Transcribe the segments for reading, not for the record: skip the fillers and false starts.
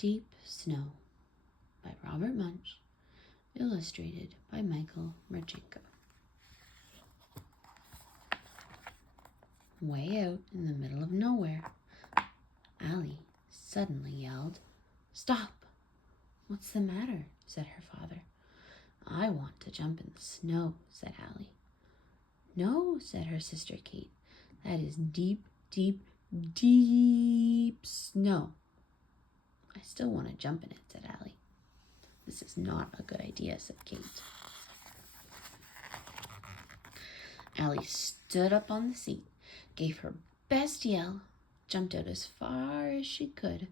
Deep Snow by Robert Munsch, illustrated by Martchenko. Way out in the middle of nowhere, Allie suddenly yelled, "Stop! What's the matter?" said her father. "I want to jump in the snow," said Allie. "No," said her sister Kate. "That is deep, deep, deep snow." "I still want to jump in it," said Allie. "This is not a good idea," said Kate. Allie stood up on the seat, gave her best yell, jumped out as far as she could,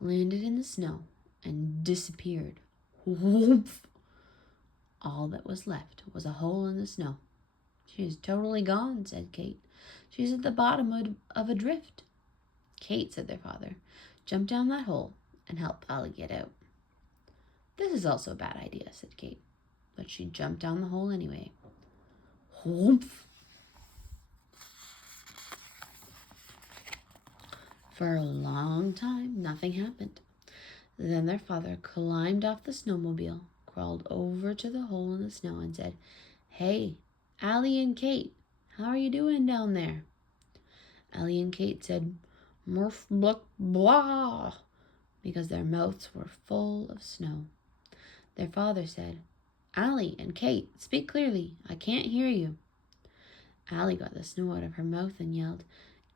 landed in the snow, and disappeared. Whoop! All that was left was a hole in the snow. "She's totally gone," said Kate. "She's at the bottom of a drift." "Kate," said their father, "jump down that hole and help Allie get out." "This is also a bad idea," said Kate, but she jumped down the hole anyway. Whoop! For a long time, nothing happened. Then their father climbed off the snowmobile, crawled over to the hole in the snow, and said, "Hey, Allie and Kate, how are you doing down there?" Allie and Kate said, "Murph, bluck, blah," because their mouths were full of snow. Their father said, "Allie and Kate, speak clearly. I can't hear you." Allie got the snow out of her mouth and yelled,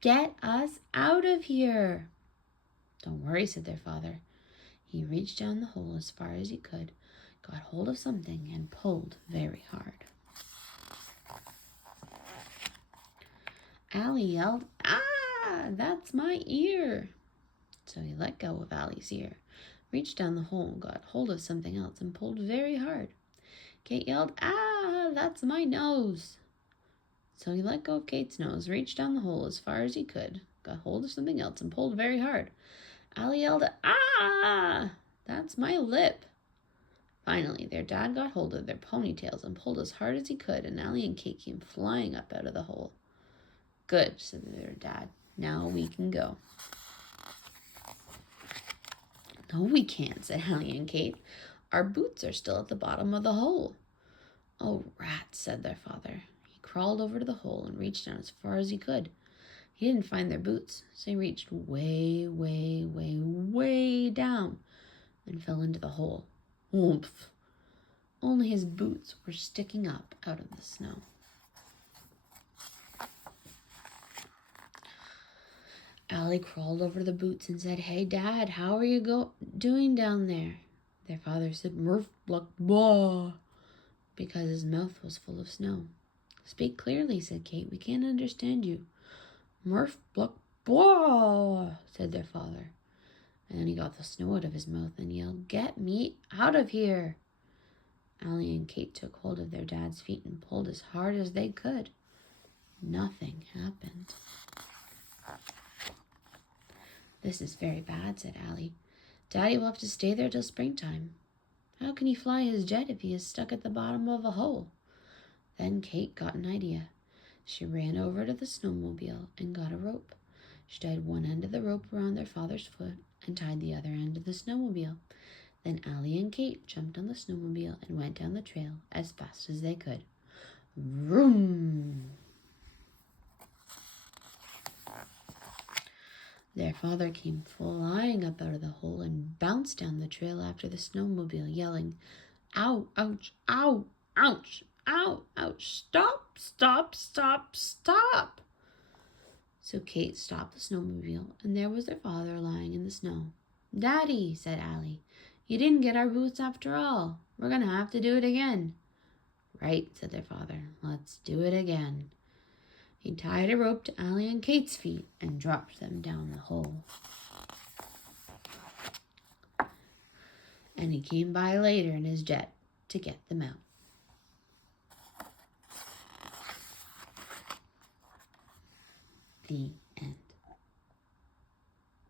"Get us out of here!" "Don't worry," said their father. He reached down the hole as far as he could, got hold of something, and pulled very hard. Allie yelled, "Ah, that's my ear!" So he let go of Allie's ear, reached down the hole, got hold of something else, and pulled very hard. Kate yelled, "Ah, that's my nose!" So he let go of Kate's nose, reached down the hole as far as he could, got hold of something else, and pulled very hard. Allie yelled, "Ah, that's my lip!" Finally, their dad got hold of their ponytails and pulled as hard as he could, and Allie and Kate came flying up out of the hole. "Good," said their dad. "Now we can go." "No, we can't," said Allie and Kate. "Our boots are still at the bottom of the hole." "Oh, rats," said their father. He crawled over to the hole and reached down as far as he could. He didn't find their boots, so he reached way, way, way, way down and fell into the hole. Oomph! Only his boots were sticking up out of the snow. Allie crawled over to the boots and said, "Hey, Dad, how are you doing down there?" Their father said, "Murph, bluck, blah," because his mouth was full of snow. "Speak clearly," said Kate. "We can't understand you." "Murph, bluck, blah," said their father. And then he got the snow out of his mouth and yelled, "Get me out of here!" Allie and Kate took hold of their dad's feet and pulled as hard as they could. Nothing happened. "This is very bad," said Allie. "Daddy will have to stay there till springtime. How can he fly his jet if he is stuck at the bottom of a hole?" Then Kate got an idea. She ran over to the snowmobile and got a rope. She tied one end of the rope around their father's foot and tied the other end to the snowmobile. Then Allie and Kate jumped on the snowmobile and went down the trail as fast as they could. Vroom! Their father came flying up out of the hole and bounced down the trail after the snowmobile, yelling, "Ow, ouch, ow, ouch, ow, ouch, stop, stop, stop, stop!" So Kate stopped the snowmobile, and there was their father lying in the snow. "Daddy," said Allie, "you didn't get our boots after all. We're going to have to do it again." "Right," said their father. "Let's do it again." He tied a rope to Allie and Kate's feet and dropped them down the hole. And he came by later in his jet to get them out. The